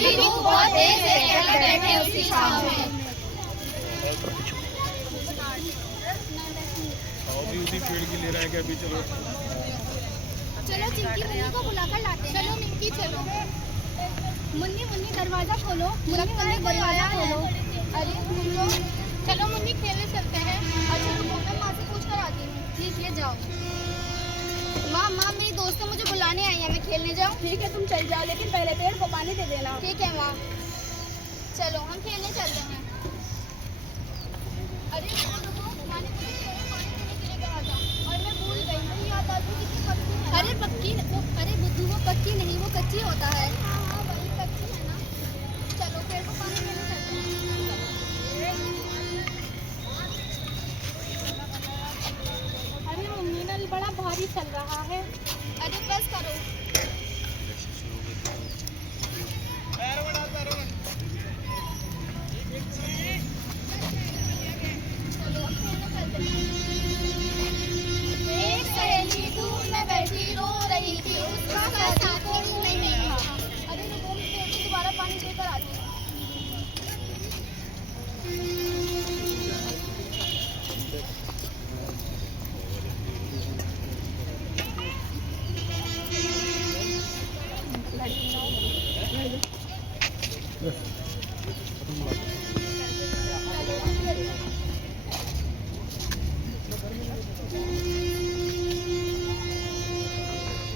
अभी धूप बहुत तेज है, चलो बैठे उसकी छांव में। अभी उसी पेड़ की ले रहा है कि अभी चलो चलो चिंकी मुन्नी को बुलाकर लाते हैं। चलो मिंकी चलो। मुन्नी मुन्नी दरवाजा खोलो, मुन्नी मुन्नी दरवाजा खोलो। अरे मुन्नो चलो मुन्नी खेलने चलते हैं। अच्छा रुको मैं माँ से पूछ कर आती हूँ। ठीक है जाओ। माँ माँ मेरी दोस्त मुझे बुलाने आई है, मैं खेलने जाऊँ? ठीक है तुम चल जाओ, लेकिन पहले पेड़ को पानी दे देना। ठीक है माँ। चलो हम खेलने चलते हैं। अरे रुको, माँ ने मुझे पानी देने के लिए कहा था और मैं भूल गई। मुझे याद आ गई कितनी पक्की है। अरे पक्की अरे बुद्धू वो पक्की नहीं, वो कच्ची होता है। हाँ वही कच्ची है ना। चलो पेड़ को पानी देने चलते हैं। अरे मम्मी नल बड़ा भारी चल रहा है। अरे बस करो। चलो अब खेलने चलते हैं। एक सहेली धूप में बैठी रो रही थी, उसका साथी कोई नहीं था। अरे रुको मैं पेड़ को दोबारा पानी देकर आती हूँ।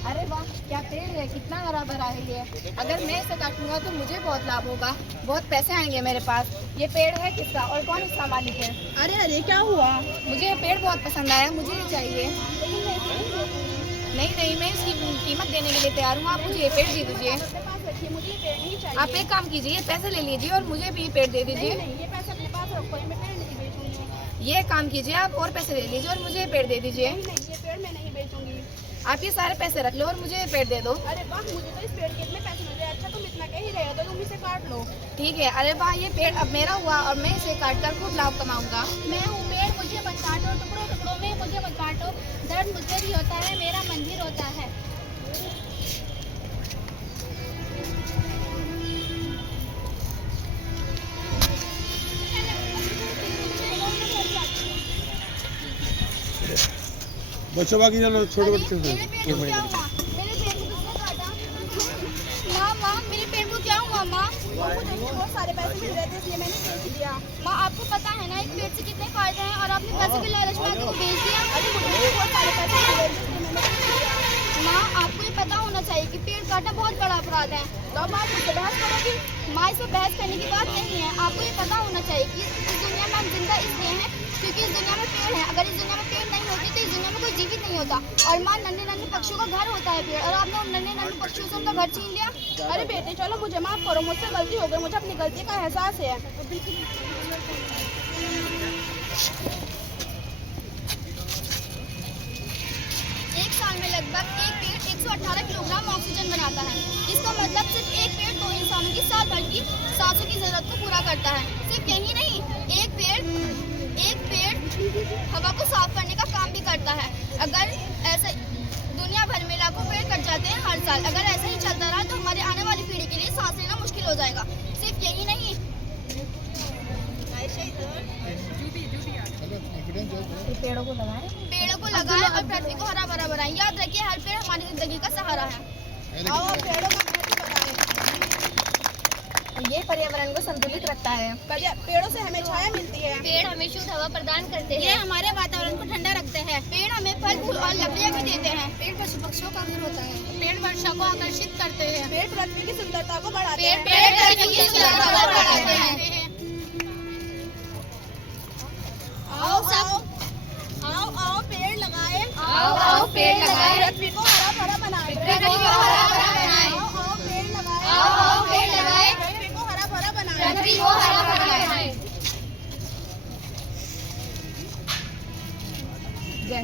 अरे वाह क्या पेड़ है, कितना हरा भरा है ये। अगर मैं इसे काटूंगा तो मुझे बहुत लाभ होगा, बहुत पैसे आएंगे मेरे पास। ये पेड़ है किसका और कौन इसका मालिक है? अरे अरे क्या हुआ? मुझे ये पेड़ बहुत पसंद आया, मुझे ये चाहिए। नहीं नहीं मैं इसकी कीमत देने के लिए तैयार हूँ, आप मुझे ये पेड़ दे दीजिए। अपने पास रखिए, मुझे ये पेड़ नहीं चाहिए। आप एक काम कीजिए, ये पैसे ले लीजिए और मुझे भी पेड़ दे दीजिए। नहीं ये पैसे अपने पास रखो, ये मैं पेड़ नहीं बेचूंगी। ये काम कीजिए, आप और पैसे ले लीजिए और मुझे पेड़ दे दीजिए। नहीं ये पेड़ मैं नहीं बेचूंगी। आप ये सारे पैसे रख लो और मुझे पेड़ दे दो। अरे वाह मुझे तो इस पेड़ के इतने पैसे मिल रहे हैं। अच्छा तुम इतना कह ही रहे हो तो तुम इसे काट लो। ठीक है। अरे वाह ये पेड़ अब मेरा हुआ और मैं इसे काट कर खूब लाभ कमाऊंगा। मैं हूँ पेड़, मुझे मत काटो, टुकड़ों टुकड़ों में मुझे मत काटो। दर्द मुझे भी होता है, मेरा मन भी रोता है। बच्चों बाकी चलो छोटे बच्चे से मेरे पेड़ को क्या हुआ? मेरे पेड़ को किसने काटा? माँ माँ मेरे पेड़ को क्या हुआ माँ? मुझे बहुत सारे पैसे मिल रहे थे इसलिए मैंने बेच दिया। माँ आपको पता है ना एक पेड़ से कितने फायदे हैं और आपने पैसे के लालच में आके वो बेच दिया। अरे मुझे बहुत सारे पैसे मिल रहे थे इसलिए मैंने बेच दिया। माँ आपको ये पता होना चाहिए कि पेड़ काटना बहुत बड़ा अपराध है। तो अब आप मुझसे बहस करोगी? माँ इससे बहस करने की बात नहीं है, आपको ये पता होना चाहिए कि इस दुनिया में हम जिंदा इसलिए हैं क्योंकि इस दुनिया में पेड़ है। अगर इस दुनिया में पेड़ नहीं होते तो इस दुनिया में कोई जीवित नहीं होता। और माँ नन्हे नन्हे पक्षियों का घर होता है पेड़, और आपने उन नन्हे नन्हे पक्षियों से उनका घर छीन लिया। अरे बेटे चलो मुझे माफ करो, मुझसे गलती हो गई, मुझे अपनी गलती का एहसास है। एक साल में लगभग एक पेड़ 118 किलोग्राम ऑक्सीजन बनाता है। इसका मतलब सिर्फ एक पेड़ 2 इंसानों की साल भर की सांसों की जरूरत को पूरा करता है। सिर्फ यही नहीं, एक पेड़ हवा को साफ करने का काम भी करता है। अगर ऐसा दुनिया भर में लाखों पेड़ कट जाते हैं हर साल। अगर ऐसा ही चलता रहा तो हमारे आने वाली पीढ़ी के लिए सांस लेना मुश्किल हो जाएगा। सिर्फ यही नहीं, पेड़ों को लगाएं। पेड़ों को लगाएं और पृथ्वी को हरा भरा बनाएं। याद रखिए हर पेड़ हमारी जिंदगी का सहारा है। आओ पेड़ों का महत्व बताएं। ये पर्यावरण को संतुलित रखता है। पेड़ों से हमें छाया मिलती है। पेड़ हमें शुद्ध हवा प्रदान करते ये हैं। हमारे वातावरण को ठंडा रखते हैं। पेड़ हमें फल फूल और लकड़ियाँ भी देते हैं। पेड़ पशु पक्षियों का घर होता है। पेड़ वर्षा को आकर्षित करते हैं। पेड़ पृथ्वी की सुंदरता को बढ़ाते पेड़ हैं। पेड़ पृथ्वी की सुंदरता को बढ़ाते हैं। आओ आओ पेड़ लगाएं। आओ पेड़ लगाएं। पृथ्वी को हरा भरा बनाएं। पृथ्वी को हरा भरा बनाएं। आओ पेड़ लगाएं। आओ पेड़ लगाएं। पृथ्वी को हरा भरा बनाएं। पृथ्वी को हरा भरा बनाएं। जय